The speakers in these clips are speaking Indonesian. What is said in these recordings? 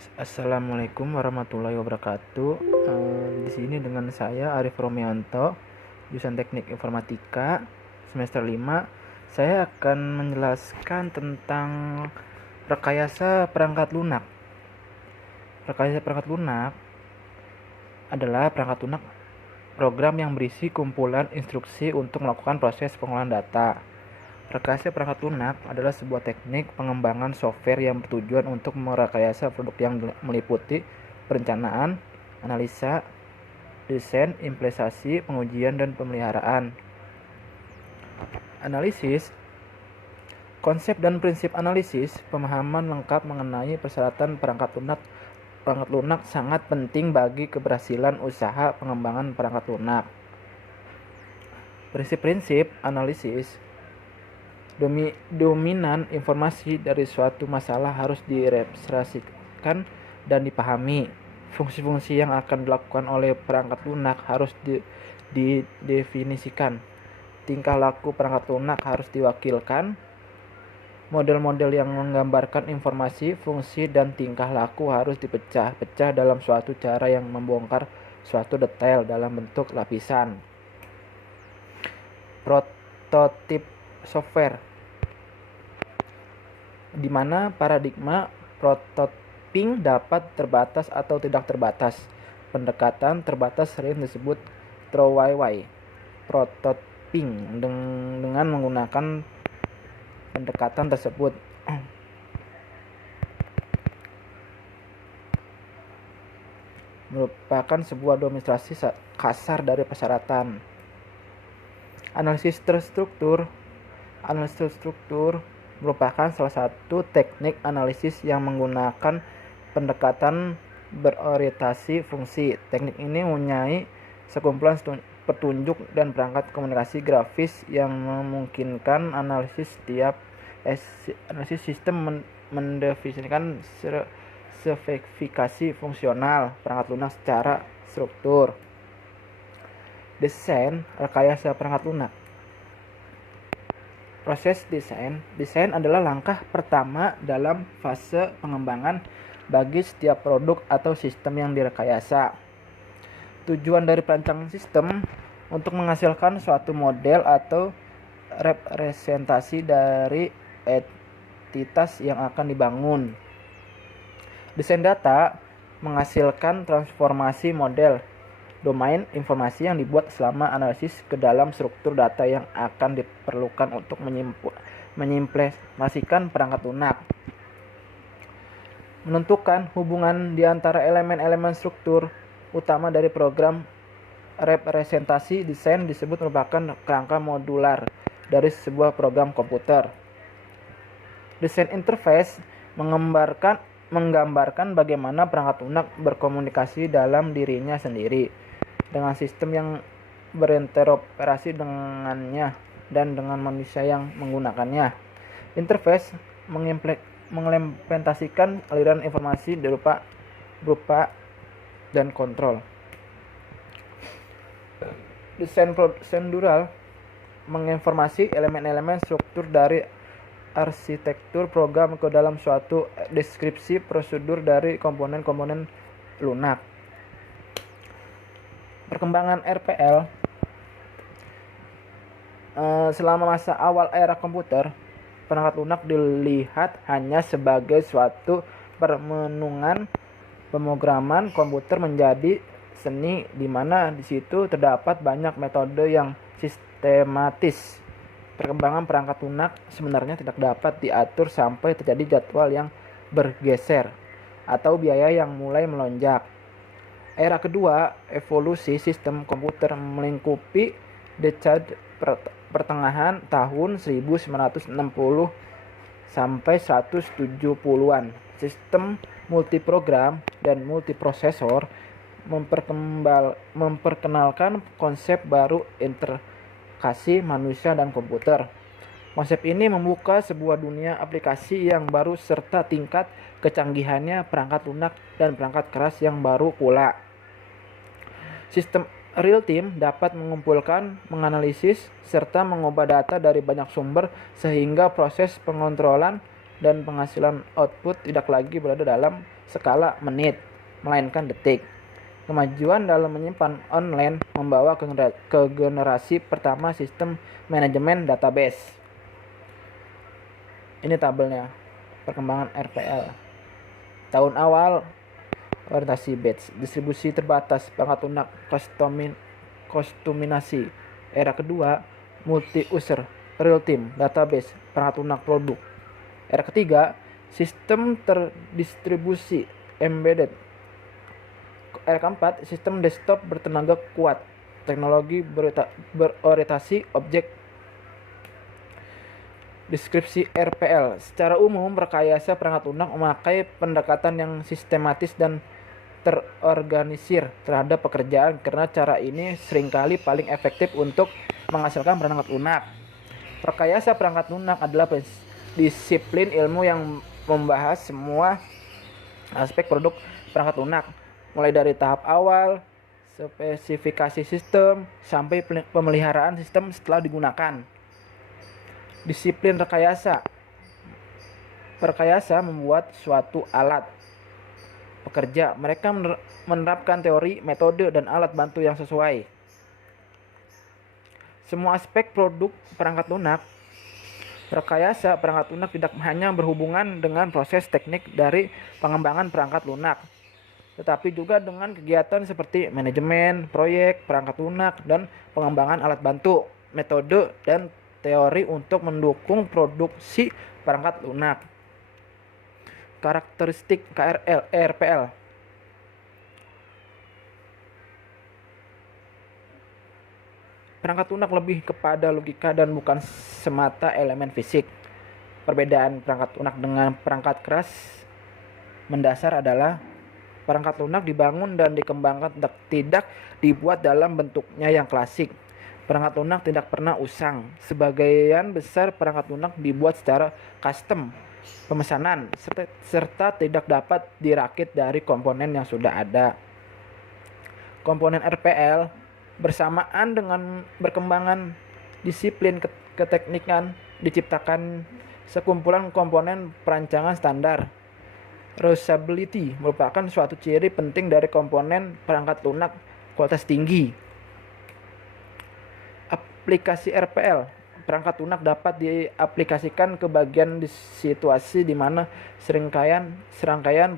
Assalamualaikum warahmatullahi wabarakatuh. Di sini dengan saya Arif Romianto, jurusan Teknik Informatika semester 5. Saya akan menjelaskan tentang rekayasa perangkat lunak. Rekayasa perangkat lunak adalah perangkat lunak program yang berisi kumpulan instruksi untuk melakukan proses pengolahan data. Rekayasa perangkat lunak adalah sebuah teknik pengembangan software yang bertujuan untuk merekayasa produk yang meliputi perencanaan, analisa, desain, implementasi, pengujian, dan pemeliharaan. Analisis. Konsep dan prinsip analisis, pemahaman lengkap mengenai persyaratan perangkat lunak sangat penting bagi keberhasilan usaha pengembangan perangkat lunak. Prinsip-prinsip analisis. Dominan informasi dari suatu masalah harus direpresentasikan dan dipahami. Fungsi-fungsi yang akan dilakukan oleh perangkat lunak harus didefinisikan. Tingkah laku perangkat lunak harus diwakilkan. Model-model yang menggambarkan informasi, fungsi, dan tingkah laku harus dipecah-pecah dalam suatu cara yang membongkar suatu detail dalam bentuk lapisan. Prototip software, di mana paradigma prototyping dapat terbatas atau tidak terbatas. Pendekatan terbatas sering disebut throwaway prototyping. Dengan menggunakan pendekatan tersebut, merupakan sebuah demonstrasi kasar dari persyaratan. Analisis terstruktur merupakan salah satu teknik analisis yang menggunakan pendekatan berorientasi fungsi. Teknik ini mempunyai sekumpulan petunjuk dan perangkat komunikasi grafis yang memungkinkan analisis sistem mendefinisikan spesifikasi fungsional perangkat lunak secara struktur. Desain rekayasa perangkat lunak. Proses desain adalah langkah pertama dalam fase pengembangan bagi setiap produk atau sistem yang direkayasa. Tujuan dari perancangan sistem untuk menghasilkan suatu model atau representasi dari entitas yang akan dibangun. Desain data menghasilkan transformasi model domain informasi yang dibuat selama analisis ke dalam struktur data yang akan diperlukan untuk menyimplementasikan perangkat lunak. Menentukan hubungan di antara elemen-elemen struktur utama dari program representasi desain disebut merupakan kerangka modular dari sebuah program komputer. Desain interface menggambarkan bagaimana perangkat lunak berkomunikasi dalam dirinya sendiri dengan sistem yang berinteroperasi dengannya dan dengan manusia yang menggunakannya. Interface mengimplementasikan aliran informasi berupa dan kontrol. Desain prosedural menginformasi elemen-elemen struktur dari arsitektur program ke dalam suatu deskripsi prosedur dari komponen-komponen lunak. Perkembangan RPL. Selama masa awal era komputer, perangkat lunak dilihat hanya sebagai suatu permenungan pemrograman komputer menjadi seni, di mana di situ terdapat banyak metode yang sistematis. Perkembangan perangkat lunak sebenarnya tidak dapat diatur sampai terjadi jadwal yang bergeser atau biaya yang mulai melonjak. Era kedua evolusi sistem komputer melingkupi dekade pertengahan tahun 1960 sampai 170-an. Sistem multiprogram dan multiprosesor memperkenalkan konsep baru interaksi manusia dan komputer. Konsep ini membuka sebuah dunia aplikasi yang baru serta tingkat kecanggihannya perangkat lunak dan perangkat keras yang baru pula. Sistem real-time dapat mengumpulkan, menganalisis, serta mengubah data dari banyak sumber sehingga proses pengontrolan dan penghasilan output tidak lagi berada dalam skala menit, melainkan detik. Kemajuan dalam menyimpan online membawa ke generasi pertama sistem manajemen database. Ini tabelnya perkembangan RPL. Tahun awal orientasi batch, distribusi terbatas, perangkat lunak, kostuminasi. Era kedua multi-user, real-time, database, perangkat lunak produk. Era ketiga sistem terdistribusi, embedded. Era keempat sistem desktop bertenaga kuat, teknologi berorientasi objek. Deskripsi RPL. Secara umum, rekayasa perangkat lunak memakai pendekatan yang sistematis dan terorganisir terhadap pekerjaan karena cara ini seringkali paling efektif untuk menghasilkan perangkat lunak. Rekayasa perangkat lunak adalah disiplin ilmu yang membahas semua aspek produk perangkat lunak, mulai dari tahap awal, spesifikasi sistem, sampai pemeliharaan sistem setelah digunakan. Disiplin rekayasa. Rekayasa membuat suatu alat bekerja. Mereka menerapkan teori, metode, dan alat bantu yang sesuai. Semua aspek produk perangkat lunak. Rekayasa perangkat lunak tidak hanya berhubungan dengan proses teknik dari pengembangan perangkat lunak, tetapi juga dengan kegiatan seperti manajemen, proyek, perangkat lunak, dan pengembangan alat bantu, metode, dan teori untuk mendukung produksi perangkat lunak. Karakteristik RPL. Perangkat lunak lebih kepada logika dan bukan semata elemen fisik. Perbedaan perangkat lunak dengan perangkat keras mendasar adalah perangkat lunak dibangun dan dikembangkan tidak dibuat dalam bentuknya yang klasik. Perangkat lunak tidak pernah usang. Sebagian besar perangkat lunak dibuat secara custom, pemesanan, serta tidak dapat dirakit dari komponen yang sudah ada. Komponen RPL bersamaan dengan berkembangan disiplin keteknikan diciptakan sekumpulan komponen perancangan standar. Reusability merupakan suatu ciri penting dari komponen perangkat lunak kualitas tinggi. Aplikasi RPL. Perangkat lunak dapat diaplikasikan ke bagian situasi di mana serangkaian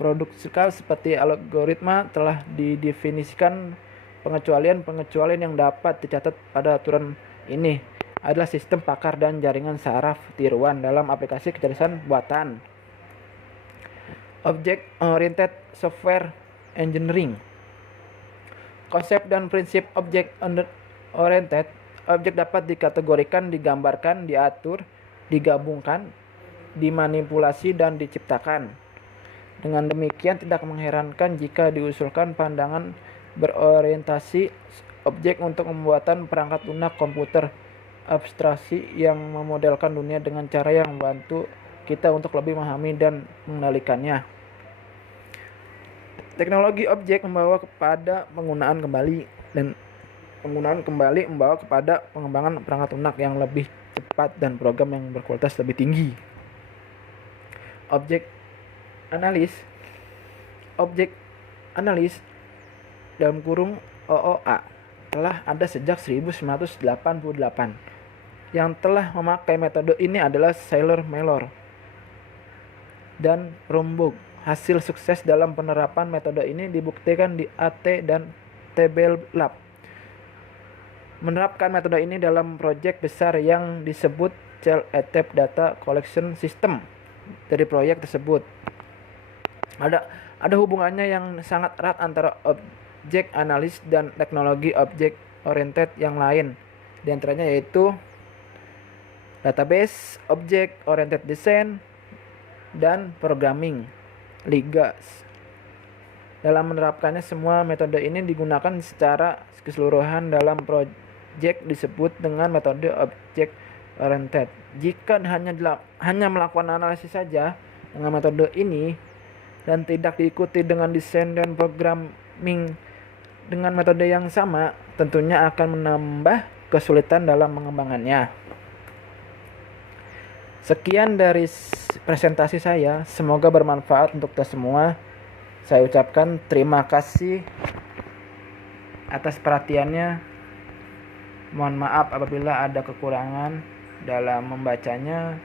produksial seperti algoritma telah didefinisikan. Pengecualian yang dapat dicatat pada aturan ini adalah sistem pakar dan jaringan saraf tiruan dalam aplikasi kecerdasan buatan. Object Oriented Software Engineering. Konsep dan prinsip object oriented. Objek dapat dikategorikan, digambarkan, diatur, digabungkan, dimanipulasi, dan diciptakan. Dengan demikian tidak mengherankan jika diusulkan pandangan berorientasi objek untuk pembuatan perangkat lunak komputer abstraksi yang memodelkan dunia dengan cara yang membantu kita untuk lebih memahami dan mengendalikannya. Teknologi objek membawa kepada penggunaan kembali membawa kepada pengembangan perangkat lunak yang lebih cepat dan program yang berkualitas lebih tinggi. Objek analis dalam kurung OOA telah ada sejak 1988. Yang telah memakai metode ini adalah Saylor-Mellor dan Rombaugh. Hasil sukses dalam penerapan metode ini dibuktikan di AT dan TB Lab. Menerapkan metode ini dalam proyek besar yang disebut Child Tape Data Collection System dari proyek tersebut. Ada hubungannya yang sangat erat antara objek analis dan teknologi objek oriented yang lain. Di antaranya yaitu database, object oriented design, dan programming. LIGAS. Dalam menerapkannya, semua metode ini digunakan secara keseluruhan dalam proyek disebut dengan metode object oriented. Jika hanya melakukan analisis saja dengan metode ini dan tidak diikuti dengan desain dan programming dengan metode yang sama, tentunya akan menambah kesulitan dalam pengembangannya. Sekian dari presentasi saya, semoga bermanfaat untuk kita semua. Saya ucapkan terima kasih atas perhatiannya. Mohon maaf apabila ada kekurangan dalam membacanya.